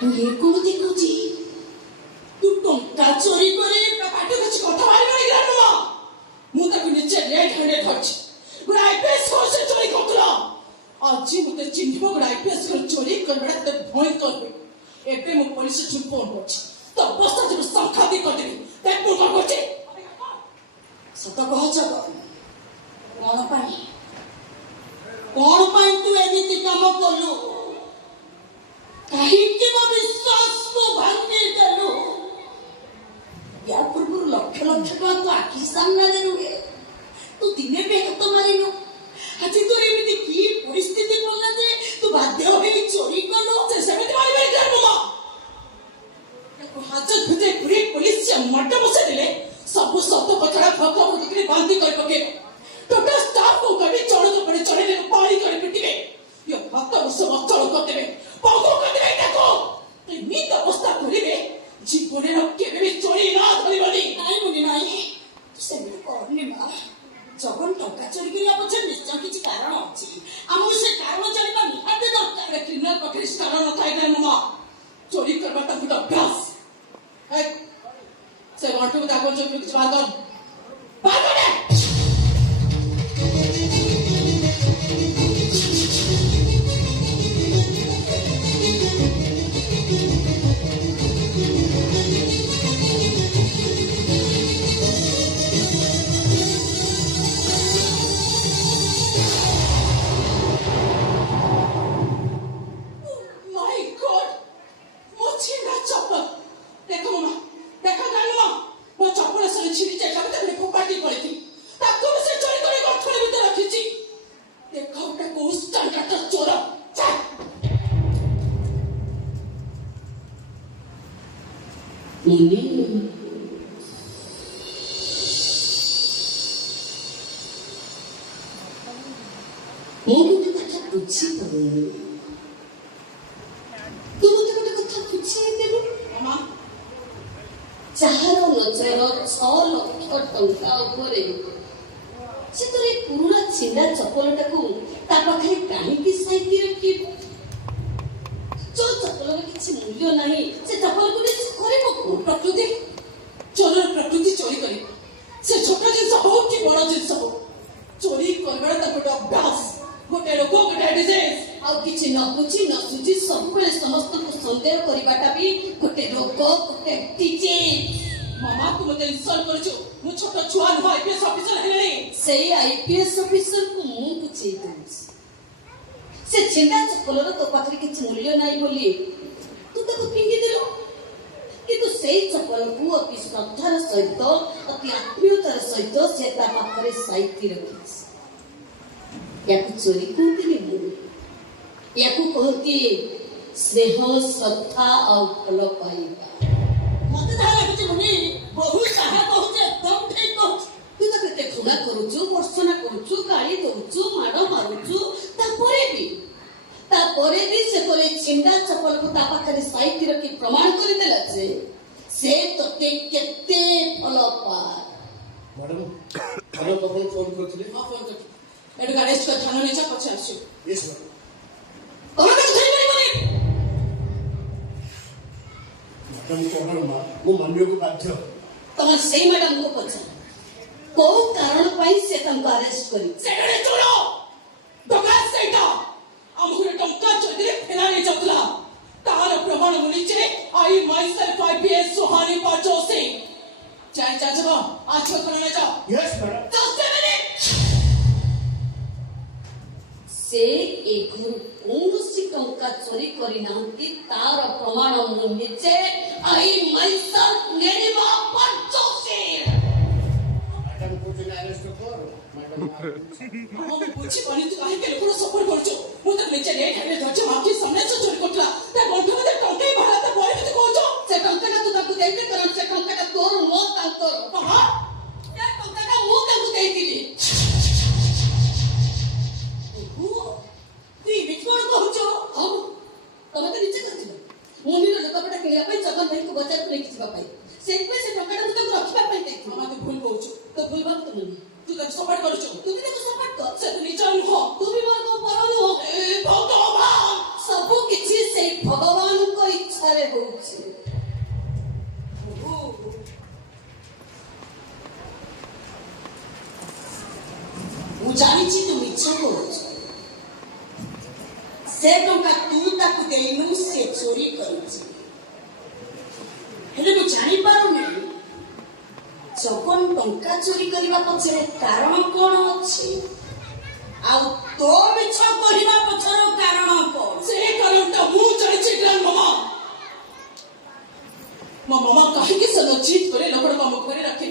तू ये कोती कोची तू टंका चोरी करे पाटे कछ कथा मारी मारी गला मा मु ताकु निचे रेड हैंडेड धरछ गुड आईपीएस कोर्स चोरी करतला आज मुते चिन्हबो गुड आईपीएस को चोरी करबडा ते भय करबे एबे मु पुलिस छु फोन करछ तो बस्ता जब संखाती कर देबी ते मु कर करछ सत कहछ कोन पाई तू एमिति काम करलु कहीं मो विश्वास को भांगी देलु या पूर्व लक्ष लक्ष टका तो आखि सामने रुहे तू दिने पे तो मारिनु आज तो एमिति की परिस्थिति बोलना जे तू बाध्य होई चोरी करलो से समिति मारी मारी कर ममा को हाजत भुते पूरी पुलिस से मट बसे दिले सब सत कथरा फक फक बांधी कर पके टोटल स्टाफ को कभी चोड़ तो पड़े चढ़े ले पानी कर पिटिबे यो भक्त सब चोड़ कर देबे पागो कर देबे देखो ते नीत अवस्था करिबे जीवने केबे भी चोरी ना धरिबनी नाइ मुनि नाइ से भी करनी मा जबन टका चोरी के पछे निश्चय किछि कारण अछि हमु से कारण जानिबा निहाते दरकार क्रिमिनल पकड़िस कारण न थाइ ना ममा चोरी करबा त गुड अभ्यास है से वांटू दागो जो किछ बात रे चोरी कहती या कहती स्नेह श्रद्धा और फल पाइबा मत धारा कि मुनि बहुत साहा कहूचे एकदम ठीक कहू तू तो केते खुला करूछु वर्षना करूछु गाली दउछु माडो मारूछु तापरे भी से तोरे छिंडा चपल को तापा करे साइति रखी प्रमाण करि देला से तोते केते फल पा मैडम हेलो कपल फोन करथिले हां फोन कर एडु गारेस्ट का थाना नेचा पछे आसु यस मैडम तोरा के धरि मारी मैडम कोहर मा मु मानियो को बाध्य तमन सेही मैडम को पछे को कारण पई से तुमको अरेस्ट करी सेडे चोरो डका सेटा हमरे टंका चोरी फेला नहीं चतला तार प्रमाण मुनिचे आई माय सेल्फ आईपीएस सुहानी पाचो से चाय चाचो आज को करने जा yes madam just a minute से एक कौनसी टंका चोरी करी नांती तार प्रमाण मुनिचे आई माय सेल्फ नेनिमा पाचो से मैडम को जे अरेस्ट कर मैडम हम पूछी बनी तू काहे के लोक सपोर्ट करछो मु त निचे लेट हेले धरछ माफी सामने से चोरी करतला त बंधु मते टंका भरा त बोले मते कहछो से टंका तू ताकू देते करन से टंका तोर नो तांतोर हां से टंका मु ताकू देइतिली तू बिचकोण कहछो हम तमे त निचे करथिलो मु मिलो लोकपटा केला पई जगन भाई को बचार करे किछबा पई से पे से टंका तू ताकू रखबा पई देख हम त भूल कहछो तो भूल बात त नहीं तू ताकू सपोर्ट करछो तू भी ताकू सपोर्ट कर से तू निचे हो तू भी मोर को परनु हो ए भगवान सब किछि से भगवान को इच्छा କହୁଛି ମୁଁ ଜାଣିଛି ତୁ ମିଛ କହୁଛୁ ସେ ଟଙ୍କା ତୁ ତାକୁ ଦେଇନୁ ସେ ଚୋରି କରୁଛି ହେଲେ ମୁଁ ଜାଣିପାରୁନି ଜଗନ ଟଙ୍କା ଚୋରି କରିବା ପଛରେ କାରଣ କଣ ଅଛି ଆଉ ତୋ ମିଛ କହିବା ପଛର କାରଣ କଣ ସେ କାରଣଟା ମୁଁ ଜାଣିଛି ଗ୍ରାଣ୍ଡମାମା ମୋ ମାମା କାହିଁକି ସେ ଜିଦ୍ କରି ଲୋକଟା କାମ କରି ରଖେ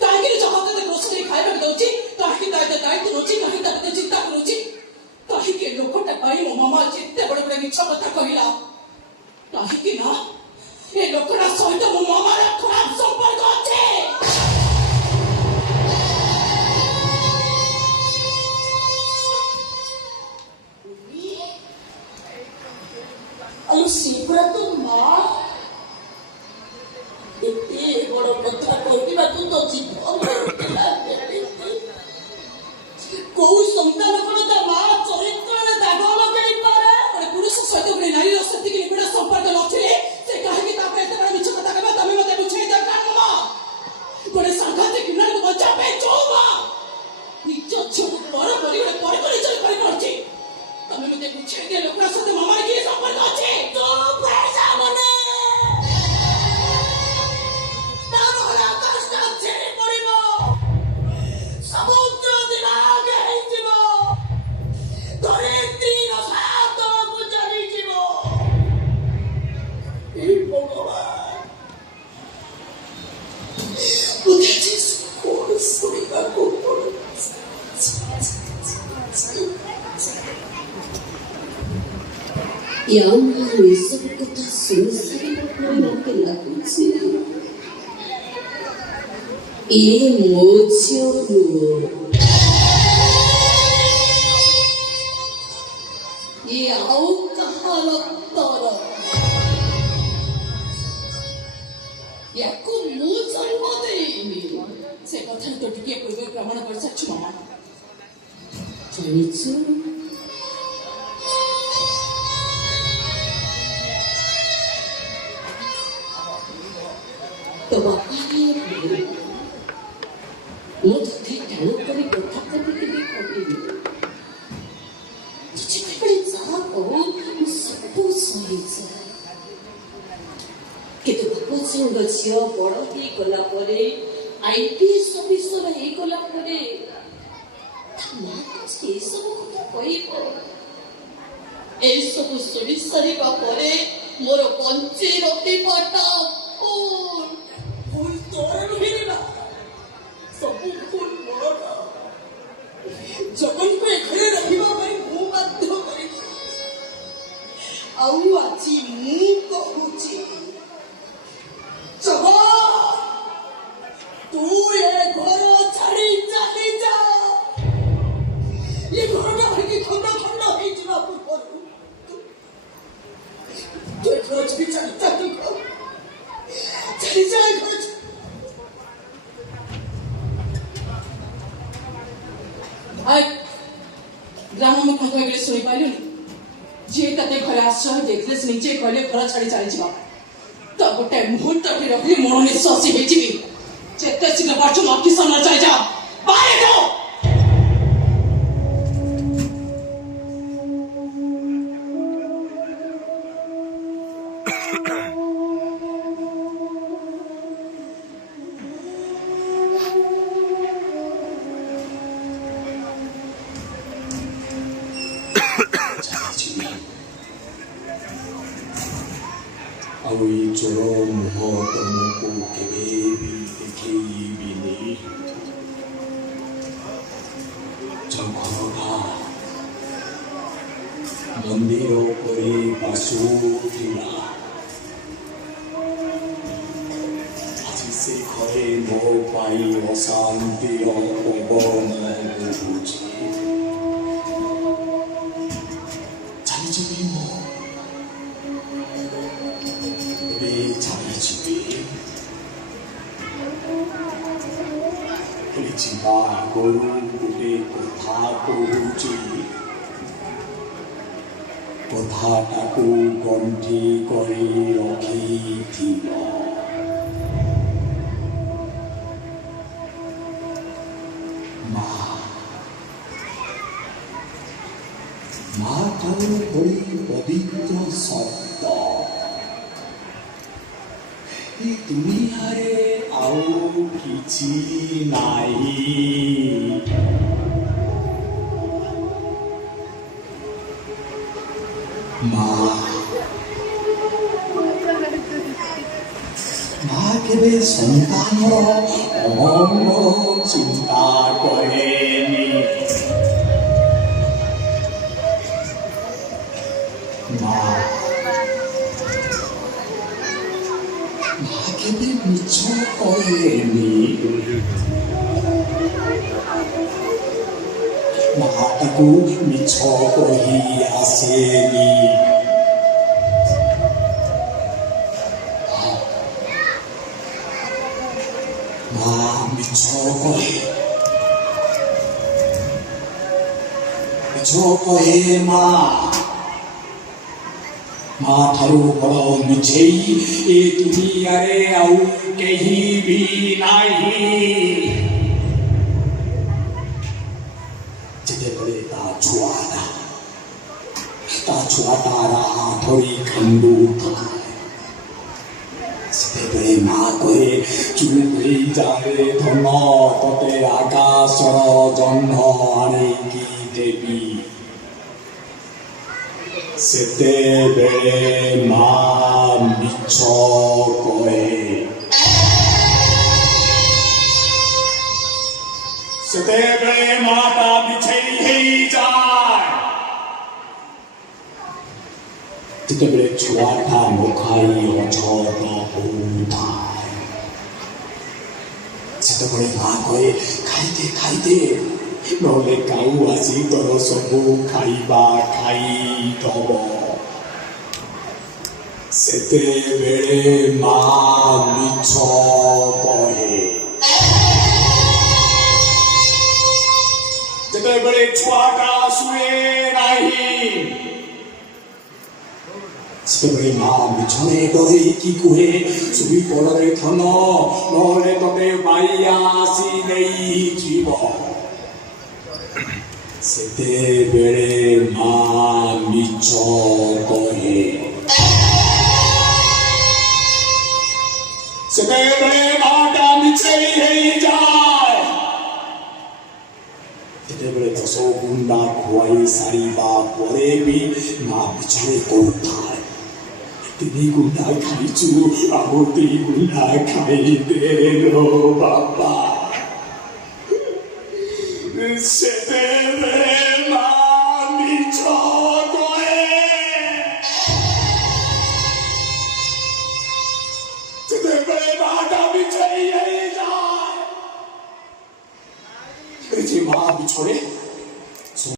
କାହିଁକି ନିଜ ହାତରେ ରୋଷେଇ ଖାଇବାକୁ ଦଉଛି କାହିଁକି ଦାୟିତ୍ୱ ନଉଛି କାହିଁକି ତା ପ୍ରତି ଚିନ୍ତା କରୁଛି କାହିଁକି ଲୋକଟା ପାଇଁ ମୋ ମାମା ଯେତେ ବଡ଼ ବଡ଼ ମିଛ କଥା କହିଲା କାହିଁକି ନା ଏ ଲୋକଟା ସହିତ ମୋ ମାମାର ଖରାପ ସମ୍ପର୍କ ଅଛି ଆଉ ସେଗୁଡ଼ା ତ ମା ଏତେ ବଡ଼ କଥା କହିବାକୁ ତ କୋଉ ସନ୍ତାନ କଣ ତା ମା ଚରିତ୍ରରେ ଦାଗ ଲଗେଇ ପାରେ ଗୋଟେ ପୁରୁଷ ସହିତ ଗୋଟେ ନାରୀର ସେତିକି ନିବିଡ଼ ସମ୍ପର୍କ ନଥିଲେ ସେ କାହିଁକି ତାପରେ ଏତେ ବଡ଼ ମିଛ କଥା କହିବା ତମେ ମତେ ବୁଝେଇ ଦରକାର ମାମା ଗୋଟେ ସାଂଘାତିକ ନାରୀକୁ ବଞ୍ଚାଇବା ପାଇଁ ଚଉମା ନିଜ ଝିଅକୁ ପର କରି ଗୋଟେ ପରିଚୟ କରିପାରୁଛି ତମେ ମତେ ବୁଝେଇ ଦିଅ ଲୋକର ସହିତ ମାମାର କି ସମ୍ପର୍କ ଅଛି ତୁ ପଇସା ମନେ ସମୁଦ୍ର ଦିବାଗ ହେଇଯିବ ଧରିତ୍ରୀର ସାତକୁ ଚାଲିଯିବ ଏ ଭଗବାନ ବୁଝିଛି କଣ ଶୁଣିବାକୁ ଏସବୁ କଥା ଶୁଣି ସାରିବା ପରେ ମତେ ଲାଗୁଛି ଏ ମୋ ଝିଅ ଏ ଆଉ କାହାର ତର ୟାକୁ ମୁଁ ଜନ୍ମ ଦେଇନି ସେ କଥାରେ ତ ଟିକେ ପୂର୍ବ ପ୍ରମାଣ କରିସାରିଛୁ ମାମା ଜାଣିଛୁ ତ ବାପା ମୁଁ ତତେ ଟାଣ କରି କଥା କେବେ କହିବି ଯେତେବେଳେ ଯାହା କହୁ ମୁଁ ସବୁ ସହିଯାଏ କିନ୍ତୁ ବାପା ଝିଅ ବଡ଼ ହେଇଗଲା ପରେ IPS ଅଫିସର ହେଇଗଲା ପରେ ତା ମାଆକୁ ଏସବୁ କଥା କହିବ ଏସବୁ ଶୁଣି ସାରିବା ପରେ ମୋର ବଞ୍ଚି ରହିବାଟା ଭୁଲ ତୋର ନୁହେଁ ନା ସବୁ ଭୁଲ ମୋର ଜଗନକୁ ଏ ଘରେ ରହିବା ପାଇଁ ମୁଁ ବାଧ୍ୟ କରିଛି ଆଉ ଆଜି ମୁଁ କହୁଛି ଜଗନ ତୁ ଏ ଘର ଛାଡ଼ି ଚାଲି ଯା ଏ ଘରଟା ଭାଙ୍ଗି ଖଣ୍ଡ ଖଣ୍ଡ ହେଇଯିବା ପୂର୍ବରୁ ତୁ ଏ ଘର ଛାଡ଼ି ଚାଲି ଚାଲି ଚାଲି ଘର ଗ୍ରାମ କଣ କହିଲେ ଶୁଣିପାରିଲୁନି ଯିଏ ତତେ ଘରେ ଆଶ୍ରୟ ଦେଇଥିଲେ ସେ ନିଜେ କହିଲେ ଘର ଛାଡ଼ି ଚାଲିଯିବା ତ ଗୋଟେ ମୁହୂର୍ତ୍ତଟି ରଖିଲି ମୋର ନିଶ୍ୱାସୀ ହେଇଯିବି ଯେତେ ଶୀଘ୍ର ପାରୁଛୁ ମୋ ଅଫିସ ନ ଚାଲିଯା ବାହାରେ ଆଉ ଏଇ ଚୋର ମୁହଁ ତମକୁ କେବେ ବି ଦେଖେଇବିନି ଝଗଡ଼ା ମନ୍ଦିର ପରେ ବାସୁଥିଲା ଆଜି ସେ ଘରେ ମୋ ପାଇଁ ଅଶାନ୍ତିର ପବନ ବହୁଛି ଚାଲିଯିବି ମୁଁ ଯିବା ଆଗରୁ ଗୋଟେ କଥା କହୁଛି କଥାଟାକୁ ଗଣ୍ଠି କରି ରଖିଥିବ। ମା'ଠାରୁ ଭଳି ପବିତ୍ର ଶବ୍ଦ ଏ ଦୁନିଆରେ ଆଉ କିଛି ନାହିଁ। ମା କେବେ ସନ୍ତାନର ଅମଙ୍ଗଳ ଚିନ୍ତା କରେନି। ମା କେବେ ମିଛ କରେନି। ମା'ଟାକୁ ମିଛ କହି ଆସେନି। ମା ମିଛ କହେ, ମିଛ କହେ ମା। ମା'ଠାରୁ ବଡ଼ ମିଛେଇ ଏ ଦୁନିଆରେ ଆଉ କେହି ବି ନାହିଁ। ଯେତେବେଳେ ତା ଛୁଆଟା ରାହା ଧରି କାନ୍ଦୁଥାଏ, ସେତେବେଳେ ମା କହେ ଚୁପ୍ ହେଇଯାରେ ଧନ, ତତେ ଆକାଶର ଜହ୍ନ ଆଣିକି ଦେବି। ସେତେବେଳେ ମା ମିଛ କହେ। ସେତେବେଳେ ମା'ଟା ବିଛେଇ ହେଇଯାଏ। ଯେତେବେଳେ ଛୁଆଟା ମୁଖାଇ ଅଛଟ ହଉଥାଏ, ସେତେବେଳେ ମା କହେ ଖାଇଦେ, ନହେଲେ କାଉ ଆସି ତୋର ସବୁ ଖାଇବା ଖାଇଦବ। ସେତେବେଳେ ମା ମିଛ କହେ। ଯେତେବେଳେ ଛୁଆଟା ଶୁଏ ନାହିଁ, ସେତେବେଳେ ମା ମିଛରେ ଡରେଇକି କୁହେ ଶୋଇ ପଡ଼ରେ ଧନ, ନହେଲେ ତତେ ବାଇଆ ଆସି ନେଇଯିବ। ସେତେବେଳେ ମା ମିଛ କହେ। ସେତେବେଳେ ମା'ଟା ମିଛେଇ ହେଇଯାଏ। ଯେତେବେଳେ 10 ଗୁଣ୍ଡା ଖୁଆଇ ସାରିବା ପରେ ବି ମା ମିଛରେ କହୁଥାଏ 3 ଗୁଣ୍ଡା ଖାଇଛୁ, ଆଉ 2 ଗୁଣ୍ଡା ଖାଇଦେ ଲୋ ବାପା। ସେତେବେଳେ ମା ମିଛ କହେ। ସେତେବେଳେ ମା'ଟା ମିଛେଇ ହେଇଯାଏ। ଯେ ମା ମିଛରେ